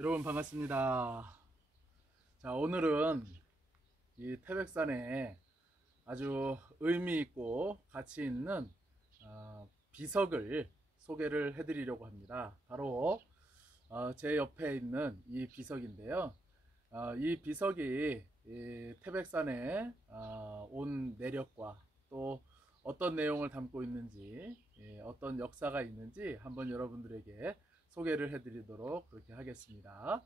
여러분 반갑습니다. 자, 오늘은 이 태백산에 아주 의미 있고 가치 있는 비석을 소개를 해드리려고 합니다. 바로 제 옆에 있는 이 비석인데요. 이 비석이 이 태백산에 온 내력과 또 어떤 내용을 담고 있는지, 어떤 역사가 있는지 한번 여러분들에게 소개를 해드리도록 그렇게 하겠습니다.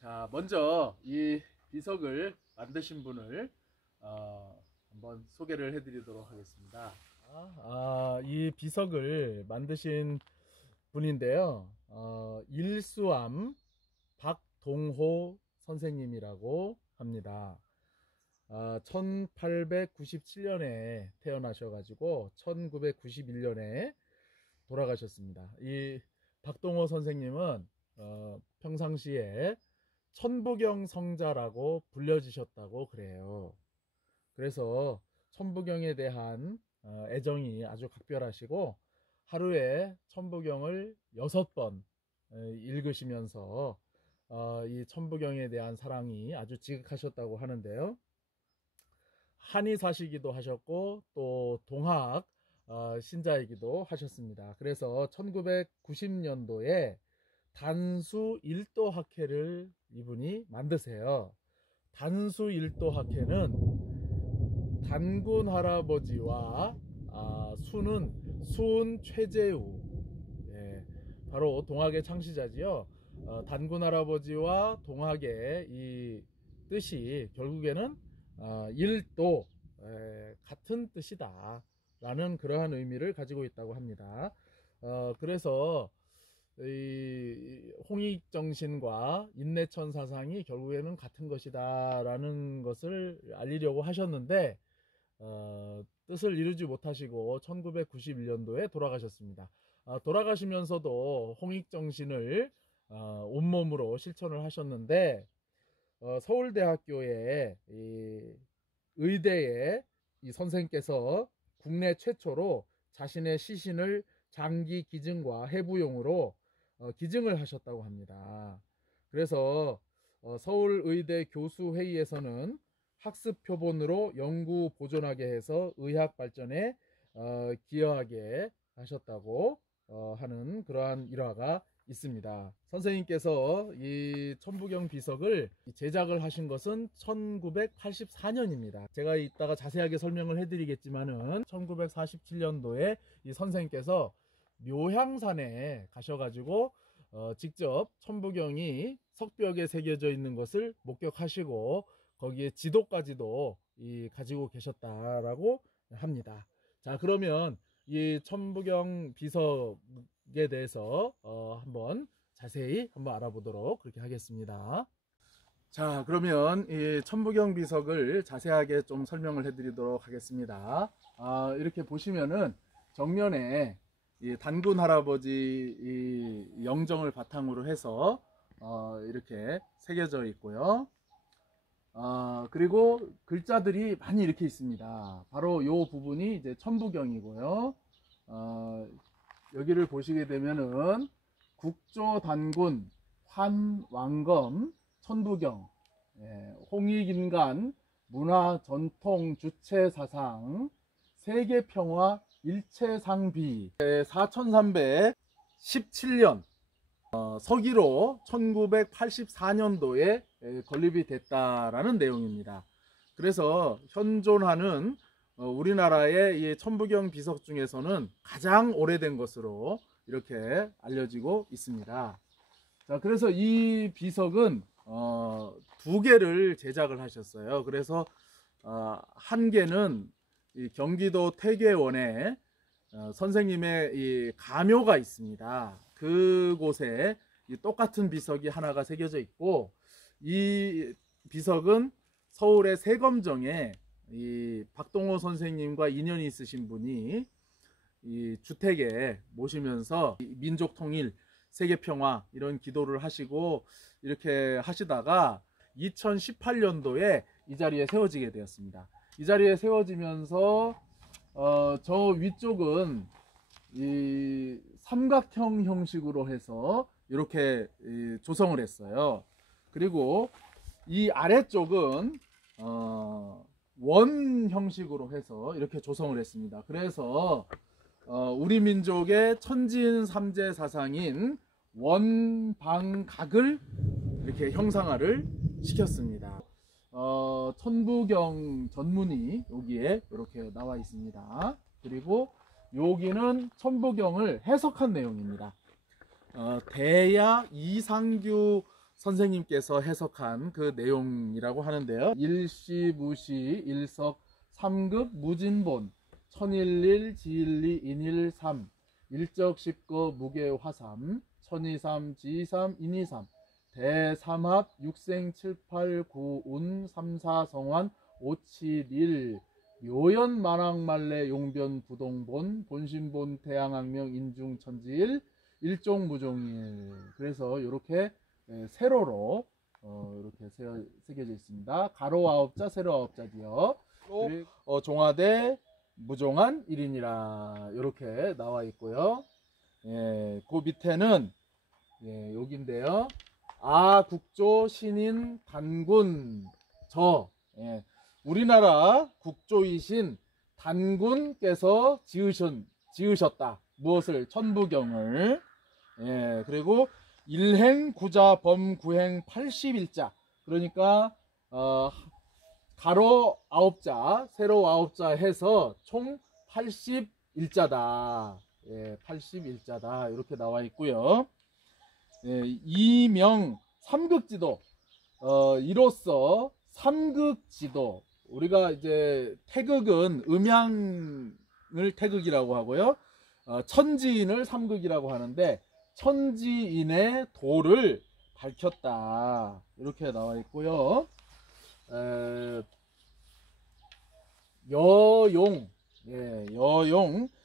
자, 먼저 이 비석을 만드신 분을 한번 소개를 해드리도록 하겠습니다. 이 비석을 만드신 분인데요. 일수암 박동호 선생님이라고 합니다. 1897년에 태어나셔가지고 1991년에 돌아가셨습니다. 이 박동호 선생님은 평상시에 천부경 성자라고 불려지셨다고 그래요. 그래서 천부경에 대한 애정이 아주 각별하시고 하루에 천부경을 6번 읽으시면서 이 천부경에 대한 사랑이 아주 지극하셨다고 하는데요. 한의사시기도 하셨고 또 동학 신자이기도 하셨습니다. 그래서 1990년도에 단수 일도학회를 이분이 만드세요. 단수 일도학회는 단군 할아버지와 수은 최재우, 바로 동학의 창시자지요. 단군 할아버지와 동학의 이 뜻이 결국에는 일도, 같은 뜻이다 라는 그러한 의미를 가지고 있다고 합니다. 그래서 이 홍익정신과 인내천 사상이 결국에는 같은 것이다 라는 것을 알리려고 하셨는데 뜻을 이루지 못하시고 1991년도에 돌아가셨습니다. 돌아가시면서도 홍익정신을 온몸으로 실천을 하셨는데 서울대학교의 의대에 이 선생께서 국내 최초로 자신의 시신을 장기 기증과 해부용으로 기증을 하셨다고 합니다. 그래서 서울의대 교수회의에서는 학습 표본으로 연구 보존하게 해서 의학 발전에 기여하게 하셨다고 하는 그러한 일화가 있습니다. 선생님께서 이 천부경 비석을 제작을 하신 것은 1984년입니다. 제가 이따가 자세하게 설명을 해드리겠지만은 1947년도에 이 선생님께서 묘향산에 가셔가지고 직접 천부경이 석벽에 새겨져 있는 것을 목격하시고 거기에 지도까지도 가지고 계셨다라고 합니다. 자, 그러면 이 천부경 비석에 대해서 한번 자세히 한번 알아보도록 그렇게 하겠습니다. 자, 그러면 이 천부경 비석을 자세하게 좀 설명을 해드리도록 하겠습니다. 이렇게 보시면은 정면에 이 단군 할아버지 이 영정을 바탕으로 해서 이렇게 새겨져 있고요. 그리고 글자들이 많이 이렇게 있습니다. 바로 이 부분이 이제 천부경이고요. 여기를 보시게 되면은 국조단군 환왕검 천부경, 홍익인간 문화전통 주체사상 세계평화 일체상비 4317년 서기로 1984년도에 건립이 됐다라는 내용입니다. 그래서 현존하는 우리나라의 이 천부경 비석 중에서는 가장 오래된 것으로 이렇게 알려지고 있습니다. 자, 그래서 이 비석은 2개를 제작을 하셨어요. 그래서 한 개는 이 경기도 태계원에 선생님의 이 가묘가 있습니다. 그곳에 이 똑같은 비석이 하나가 새겨져 있고, 이 비석은 서울의 세검정에 이 박동호 선생님과 인연이 있으신 분이 이 주택에 모시면서 민족 통일, 세계 평화 이런 기도를 하시고 이렇게 하시다가 2018년도에 이 자리에 세워지게 되었습니다. 이 자리에 세워지면서 저 위쪽은 이 삼각형 형식으로 해서 이렇게 조성을 했어요. 그리고 이 아래쪽은 원 형식으로 해서 이렇게 조성을 했습니다. 그래서 우리 민족의 천지인 삼재 사상인 원방각을 이렇게 형상화를 시켰습니다. 천부경 전문이 여기에 이렇게 나와 있습니다. 그리고 여기는 천부경을 해석한 내용입니다. 대야 이상규 선생님께서 해석한 그 내용이라고 하는데요. 일시무시 일석 삼급 무진본 천일일 지일리 인일삼 일적십거 무게화삼 천이삼 지삼 인이삼 대삼합 육생칠팔구운 삼사성환 오칠일 묘연만왕말래 용변부동본 본신본 태양악명 인중천지일 일종무종일. 그래서 이렇게 세로로 이렇게 새겨져 있습니다. 가로 아홉자 세로 아홉자디요. 종화대 무종한 1인이라 이렇게 나와 있고요. 그 밑에는 여기인데요. 국조 신인 단군 우리나라 국조이신 단군께서 지으셨다. 무엇을? 천부경을. 그리고 일행 구자 범 구행 81자. 그러니까 가로 9자 세로 9자 해서 총 81자다. 81자다. 이렇게 나와 있고요. 이명 삼극지도. 이로써 삼극지도. 우리가 이제 태극은 음양을 태극이라고 하고요. 천지인을 삼극이라고 하는데 천지인의 도를 밝혔다. 이렇게 나와 있고요. 여용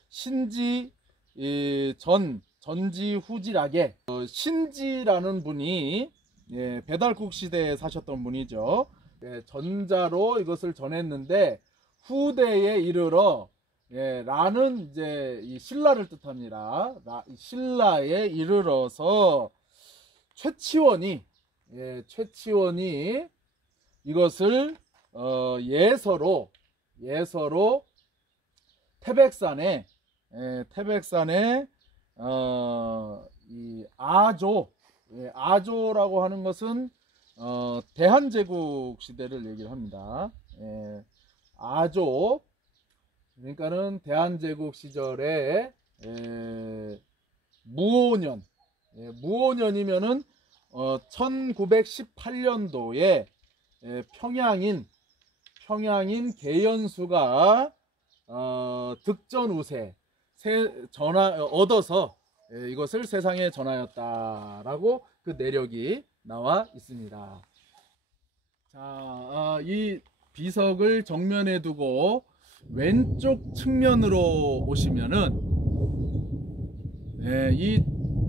신지 전지후지락에 신지라는 분이 배달국 시대에 사셨던 분이죠. 전자로 이것을 전했는데 후대에 이르러 라는 이제 이 신라를 뜻합니다. 신라에 이르러서 최치원이 이것을 예서로 태백산에 이 아조라고 하는 것은 대한제국 시대를 얘기를 합니다. 아조 그러니까는 대한제국 시절에 무오년 무오년이면은 1918년도에 평양인 계연수가 득전우세 얻어서 이것을 세상에 전하였다라고 그 내력이 나와 있습니다. 자, 이 비석을 정면에 두고 왼쪽 측면으로 오시면은 이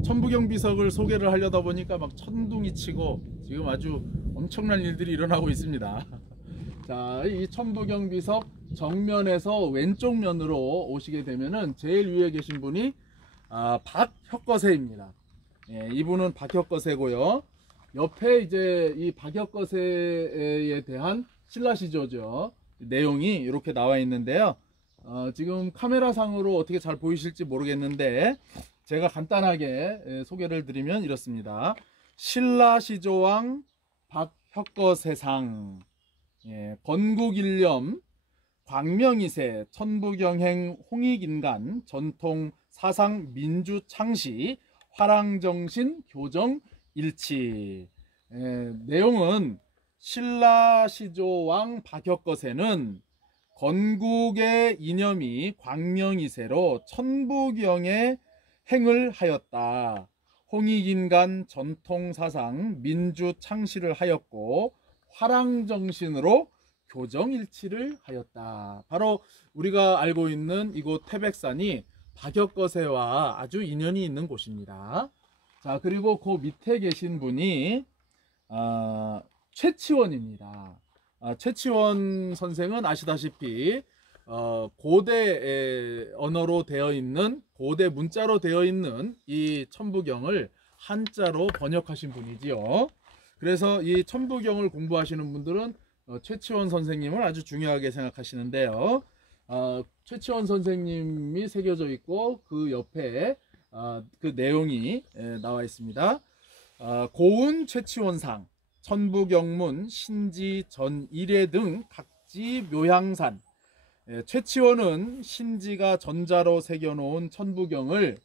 천부경 비석을 소개를 하려다 보니까 막 천둥이 치고 지금 아주 엄청난 일들이 일어나고 있습니다. 자, 이 천부경 비석 정면에서 왼쪽 면으로 오시게 되면은 제일 위에 계신 분이 박혁거세입니다. 이분은 박혁거세고요. 옆에 이제 이 박혁거세에 대한 신라시조죠. 내용이 이렇게 나와 있는데요. 지금 카메라 상으로 어떻게 잘 보이실지 모르겠는데 제가 간단하게 소개를 드리면 이렇습니다. 신라시조왕 박혁거세상, 건국일념 광명이세 천부경행 홍익인간 전통 사상 민주 창시 화랑정신 교정 일치. 내용은 신라시조왕 박혁거세는 건국의 이념이 광명이세로 천부경에 행을 하였다. 홍익인간 전통사상 민주 창시를 하였고 화랑정신으로 교정일치를 하였다. 바로 우리가 알고 있는 이곳 태백산이 박혁거세와 아주 인연이 있는 곳입니다. 자, 그리고 그 밑에 계신 분이 최치원입니다. 최치원 선생은 아시다시피 고대 언어로 되어 있는 고대 문자로 되어 있는 이 천부경을 한자로 번역하신 분이지요. 그래서 이 천부경을 공부하시는 분들은 최치원 선생님을 아주 중요하게 생각하시는데요. 최치원 선생님이 새겨져 있고 그 옆에 그 내용이 나와 있습니다. 고운 최치원상, 천부경문, 신지, 전일회 등 각지 묘향산. 최치원은 신지가 전자로 새겨놓은 천부경을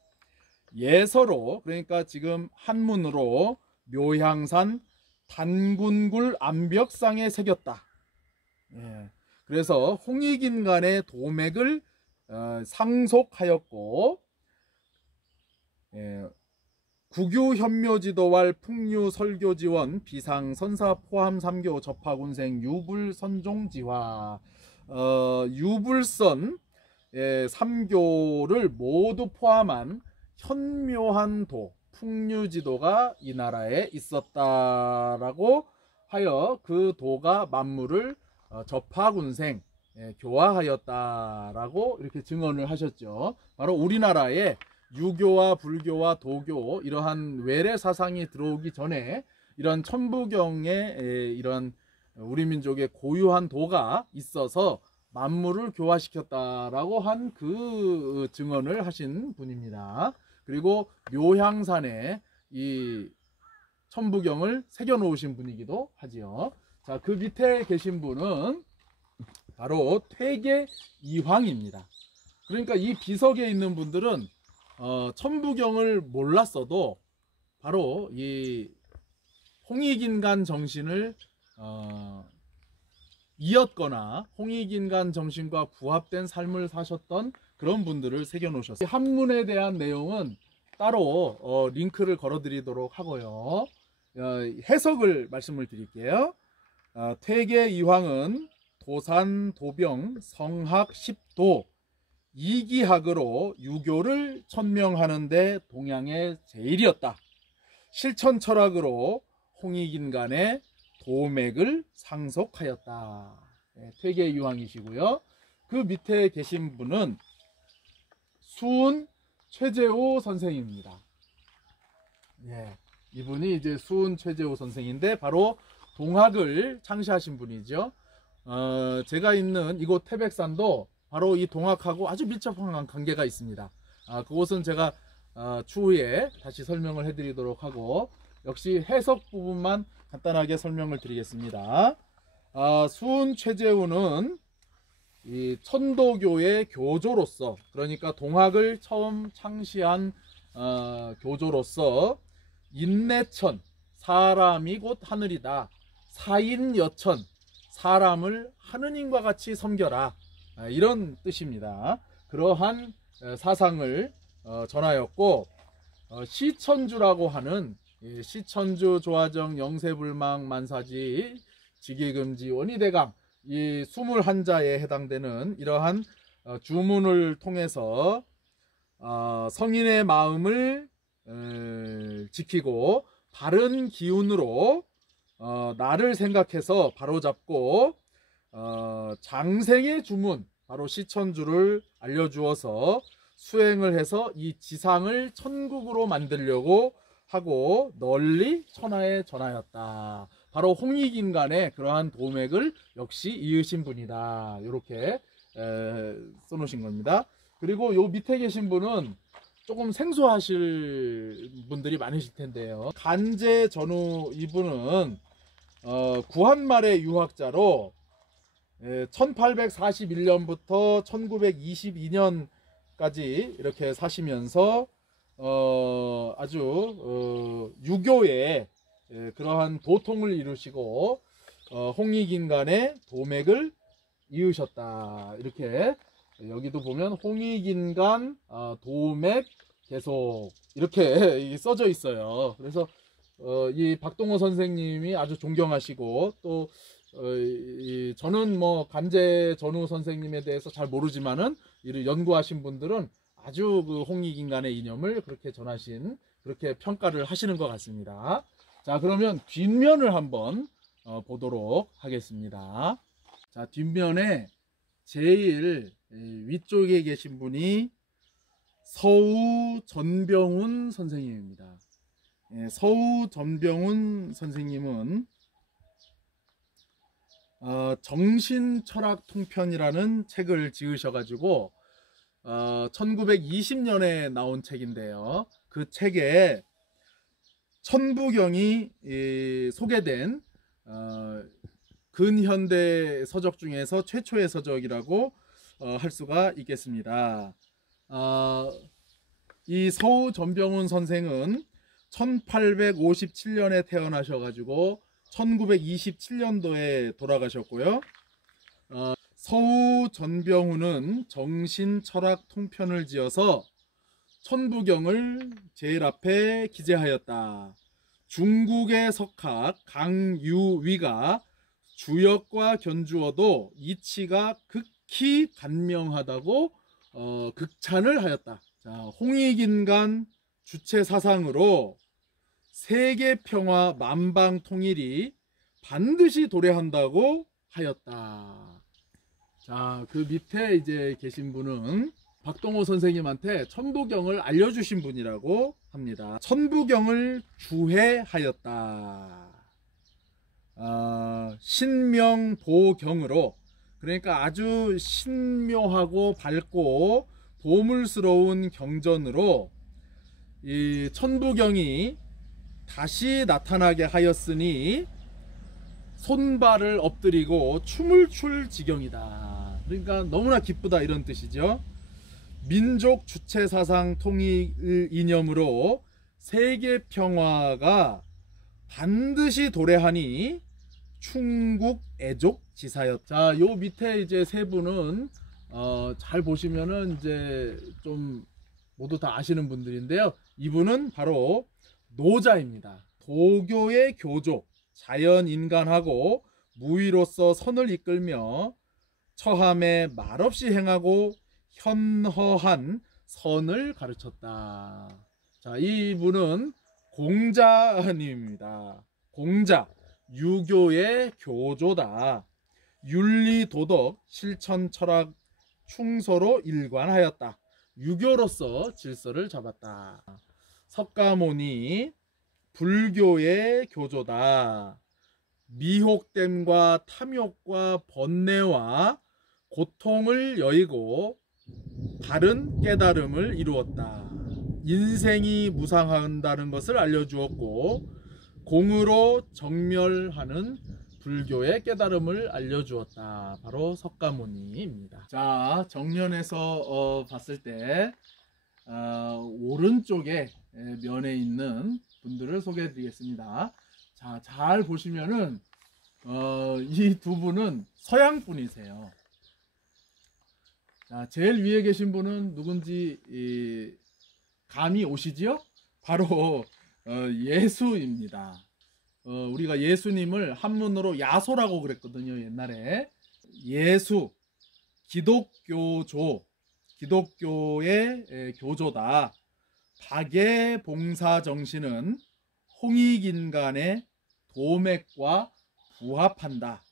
예서로, 그러니까 지금 한문으로 묘향산 단군굴 암벽상에 새겼다. 그래서 홍익인간의 도맥을 상속하였고, 구규 현묘지도왈 풍류 설교지원 비상 선사 포함 삼교 접하군생 유불선종지화. 유불선 3교를 모두 포함한 현묘한 도, 풍류지도가 이 나라에 있었다라고 하여 그 도가 만물을 접하군생, 교화하였다라고 이렇게 증언을 하셨죠. 바로 우리나라에 유교와 불교와 도교, 이러한 외래 사상이 들어오기 전에 이런 천부경에 이런 우리 민족의 고유한 도가 있어서 만물을 교화시켰다라고 한 그 증언을 하신 분입니다. 그리고 묘향산에 이 천부경을 새겨 놓으신 분이기도 하지요. 자, 그 밑에 계신 분은 바로 퇴계 이황입니다. 그러니까 이 비석에 있는 분들은 천부경을 몰랐어도 바로 이 홍익인간 정신을 이었거나 홍익인간 정신과 부합된 삶을 사셨던 그런 분들을 새겨 놓으셨어요. 한문에 대한 내용은 따로 링크를 걸어 드리도록 하고요. 해석을 말씀을 드릴게요. 퇴계 이황은 도산, 도병, 성학, 십도, 이기학으로 유교를 천명하는데 동양의 제일이었다. 실천 철학으로 홍익인간의 도맥을 상속하였다. 퇴계 이황이시고요. 그 밑에 계신 분은 수은 최재호 선생입니다. 이분이 이제 수은 최재호 선생인데 바로 동학을 창시하신 분이죠. 제가 있는 이곳 태백산도 바로 이 동학하고 아주 밀접한 관계가 있습니다. 그것은 제가 추후에 다시 설명을 해드리도록 하고, 역시 해석 부분만 간단하게 설명을 드리겠습니다. 수은 최재우는 이 천도교의 교조로서, 그러니까 동학을 처음 창시한 교조로서 인내천, 사람이 곧 하늘이다. 사인여천, 사람을 하느님과 같이 섬겨라. 이런 뜻입니다. 그러한 사상을 전하였고, 시천주라고 하는 시천주, 조화정, 영세불망, 만사지, 직위금지, 원희대강, 이 21자에 해당되는 이러한 주문을 통해서 성인의 마음을 지키고 바른 기운으로 나를 생각해서 바로잡고 장생의 주문, 바로 시천주를 알려주어서 수행을 해서 이 지상을 천국으로 만들려고 하고 널리 천하에 전하였다. 바로 홍익인간의 그러한 도맥을 역시 이으신 분이다. 이렇게 써놓으신 겁니다. 그리고 요 밑에 계신 분은 조금 생소하실 분들이 많으실 텐데요. 간제전우, 이분은 구한말의 유학자로 1841년부터 1922년까지 이렇게 사시면서 아주 유교의 그러한 도통을 이루시고 홍익인간의 도맥을 이으셨다. 이렇게 여기도 보면 홍익인간 도맥 계속 이렇게 써져 있어요. 그래서 이 박동호 선생님이 아주 존경하시고, 또 저는 뭐 간제전우 선생님에 대해서 잘 모르지만은 이를 연구하신 분들은 아주 그 홍익인간의 이념을 그렇게 전하신, 그렇게 평가를 하시는 것 같습니다. 자, 그러면 뒷면을 한번 보도록 하겠습니다. 자, 뒷면에 제일 위쪽에 계신 분이 서우 전병훈 선생님입니다. 서우 전병훈 선생님은 정신철학통편이라는 책을 지으셔가지고 1920년에 나온 책인데요. 그 책에 천부경이 소개된 근현대 서적 중에서 최초의 서적이라고 할 수가 있겠습니다. 이 서우 전병훈 선생은 1857년에 태어나셔가지고 1927년도에 돌아가셨고요. 서우 전병훈은 정신철학 통편을 지어서 천부경을 제일 앞에 기재하였다. 중국의 석학 강유위가 주역과 견주어도 이치가 극히 간명하다고 극찬을 하였다. 자, 홍익인간 주체 사상으로 세계 평화 만방 통일이 반드시 도래한다고 하였다. 자, 그 밑에 이제 계신 분은 박동호 선생님한테 천부경을 알려주신 분이라고 합니다. 천부경을 주해하였다. 신명보경으로, 그러니까 아주 신묘하고 밝고 보물스러운 경전으로 이 천부경이 다시 나타나게 하였으니 손발을 엎드리고 춤을 출 지경이다. 그러니까 너무나 기쁘다, 이런 뜻이죠. 민족 주체 사상 통일 이념으로 세계 평화가 반드시 도래하니 충국 애족 지사였. 자, 요 밑에 이제 세 분은 잘 보시면은 이제 좀 모두 다 아시는 분들인데요. 이분은 바로 노자입니다. 도교의 교조, 자연인간하고 무위로서 선을 이끌며 처함에 말없이 행하고 현허한 선을 가르쳤다. 자, 이분은 공자님입니다. 공자, 유교의 교조다. 윤리, 도덕, 실천, 철학, 충서로 일관하였다. 유교로서 질서를 잡았다. 석가모니, 불교의 교조다. 미혹됨과 탐욕과 번뇌와 고통을 여의고 바른 깨달음을 이루었다. 인생이 무상한다는 것을 알려주었고 공으로 정멸하는 불교의 깨달음을 알려주었다. 바로 석가모니입니다. 자, 정면에서 봤을 때 오른쪽에 면에 있는 분들을 소개해 드리겠습니다. 자, 잘 보시면은 이 두 분은 서양 분이세요. 자, 제일 위에 계신 분은 누군지 감이 오시지요? 바로 예수입니다. 우리가 예수님을 한문으로 야소라고 그랬거든요, 옛날에. 예수, 기독교조, 기독교의 교조다. 박애봉사 정신은 홍익인간의 도맥과 부합한다.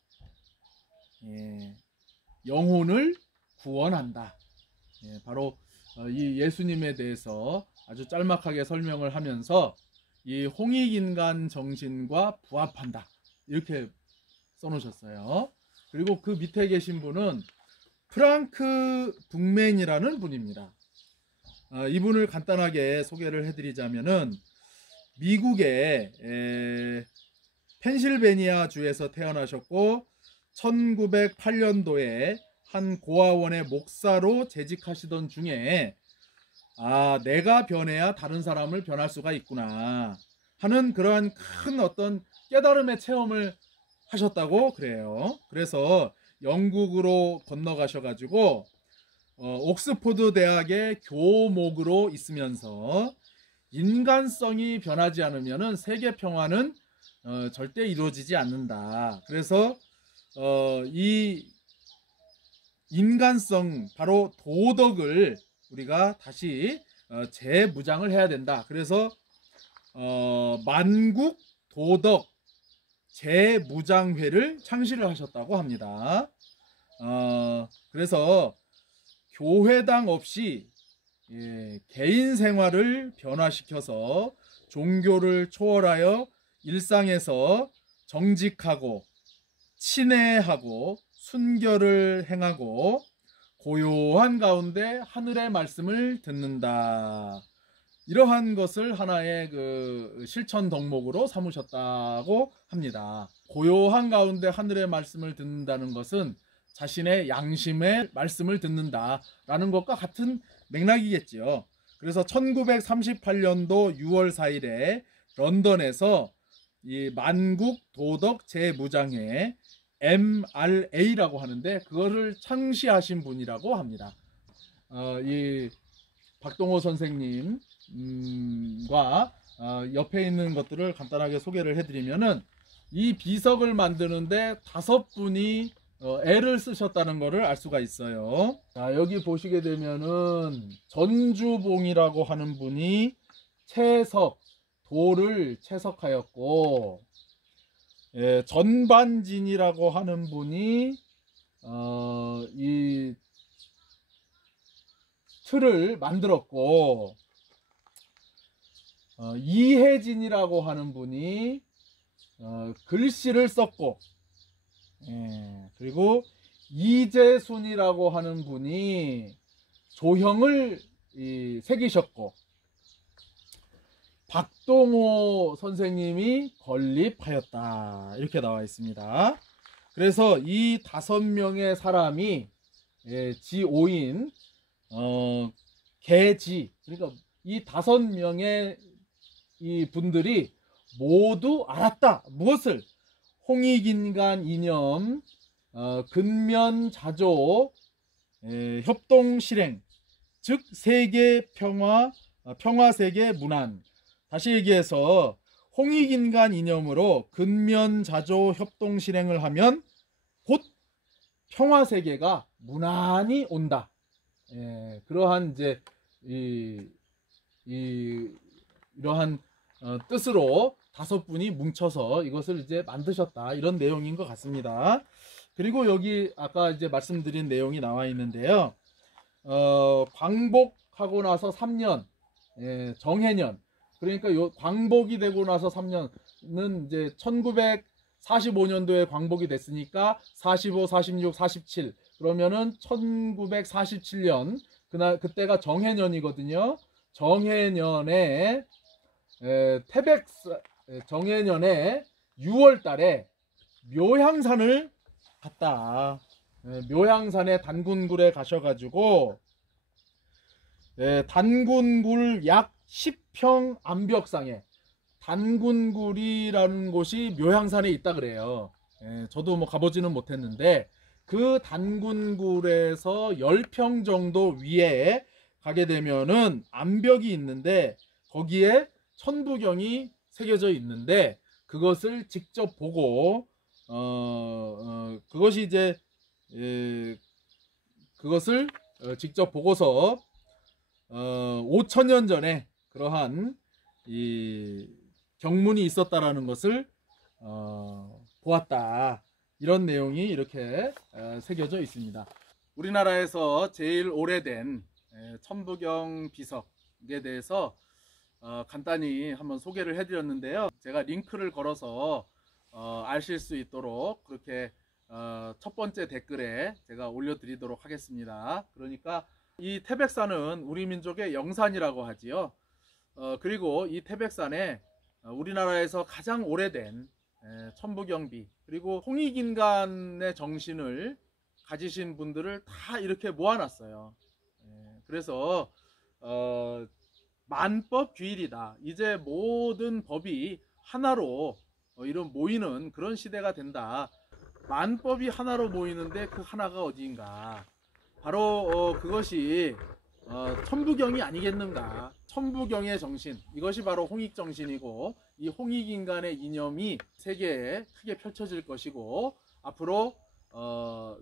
영혼을 구원한다. 바로 이 예수님에 대해서 아주 짤막하게 설명을 하면서 이 홍익인간 정신과 부합한다, 이렇게 써놓으셨어요. 그리고 그 밑에 계신 분은 프랑크 북맨이라는 분입니다. 이분을 간단하게 소개를 해드리자면은 미국의 펜실베니아 주에서 태어나셨고 1908년도에 한 고아원의 목사로 재직하시던 중에 내가 변해야 다른 사람을 변할 수가 있구나 하는 그러한 큰 어떤 깨달음의 체험을 하셨다고 그래요. 그래서 영국으로 건너가셔가지고 옥스포드 대학의 교목으로 있으면서 인간성이 변하지 않으면 세계 평화는 절대 이루어지지 않는다. 그래서 이 인간성, 바로 도덕을 우리가 다시 재무장을 해야 된다. 그래서 만국 도덕 재무장회를 창시를 하셨다고 합니다. 그래서 교회당 없이 개인 생활을 변화시켜서 종교를 초월하여 일상에서 정직하고 친애하고 순결을 행하고 고요한 가운데 하늘의 말씀을 듣는다. 이러한 것을 하나의 그 실천 덕목으로 삼으셨다고 합니다. 고요한 가운데 하늘의 말씀을 듣는다는 것은 자신의 양심의 말씀을 듣는다라는 것과 같은 맥락이겠지요. 그래서 1938년도 6월 4일에 런던에서 이 만국 도덕 재무장회 MRA라고 하는데 그거를 창시하신 분이라고 합니다. 이 박동호 선생님과 옆에 있는 것들을 간단하게 소개를 해드리면은 이 비석을 만드는데 5분이 애를 쓰셨다는 것을 알 수가 있어요. 자, 여기 보시게 되면은 전주봉이라고 하는 분이 돌을 채석하였고, 예, 전반진이라고 하는 분이 이 틀을 만들었고, 이혜진이라고 하는 분이 글씨를 썼고, 예, 그리고 이재순이라고 하는 분이 조형을 새기셨고, 박동호 선생님이 건립하였다. 이렇게 나와 있습니다. 그래서 이 5명의 사람이 지오인 개지, 그러니까 이 5명의 이 분들이 모두 알았다. 무엇을? 홍익인간 이념, 근면자조, 협동실행, 즉 세계 평화세계 문안. 다시 얘기해서 홍익인간 이념으로 근면자조 협동실행을 하면 곧 평화세계가 무난히 온다. 그러한 이제 이러한 뜻으로 5분이 뭉쳐서 이것을 이제 만드셨다, 이런 내용인 것 같습니다. 그리고 여기 아까 이제 말씀드린 내용이 나와 있는데요. 광복하고 나서 3년, 정해년, 그러니까 요 광복이 되고 나서 3년은 이제 1945년도에 광복이 됐으니까 45, 46, 47, 그러면은 1947년 그때가 정해년이거든요. 정해년에 정해년에 6월 달에 묘향산을 갔다. 묘향산에 단군굴에 가셔가지고 단군굴 약 10평 암벽상에, 단군굴이라는 곳이 묘향산에 있다 그래요. 저도 뭐 가보지는 못했는데 그 단군굴에서 10평 정도 위에 가게 되면은 암벽이 있는데 거기에 천부경이 새겨져 있는데 그것을 직접 보고 그것이 이제 그것을 직접 보고서 5천년 전에 그러한 이 경문이 있었다라는 것을 보았다. 이런 내용이 이렇게 새겨져 있습니다. 우리나라에서 제일 오래된 천부경 비석에 대해서 간단히 한번 소개를 해드렸는데요. 제가 링크를 걸어서 아실 수 있도록 그렇게 첫 번째 댓글에 제가 올려드리도록 하겠습니다. 그러니까 이 태백산은 우리 민족의 영산이라고 하지요. 그리고 이 태백산에 우리나라에서 가장 오래된 천부경비, 그리고 홍익인간의 정신을 가지신 분들을 다 이렇게 모아놨어요. 그래서 만법규일이다. 이제 모든 법이 하나로 이런 모이는 그런 시대가 된다. 만법이 하나로 모이는데 그 하나가 어디인가? 바로 그것이 천부경이 아니겠는가. 천부경의 정신, 이것이 바로 홍익정신이고, 이 홍익인간의 이념이 세계에 크게 펼쳐질 것이고 앞으로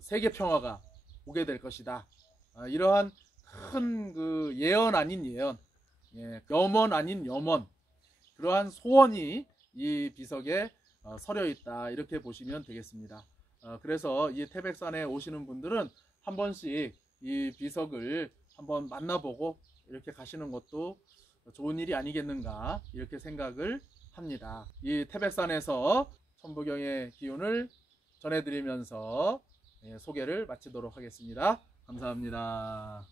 세계평화가 오게 될 것이다. 이러한 큰 그 예언 아닌 예언, 염원 아닌 염원, 그러한 소원이 이 비석에 서려 있다, 이렇게 보시면 되겠습니다. 그래서 이 태백산에 오시는 분들은 한 번씩 이 비석을 한번 만나보고 이렇게 가시는 것도 좋은 일이 아니겠는가 이렇게 생각을 합니다. 이 태백산에서 천부경의 기운을 전해드리면서 소개를 마치도록 하겠습니다. 감사합니다.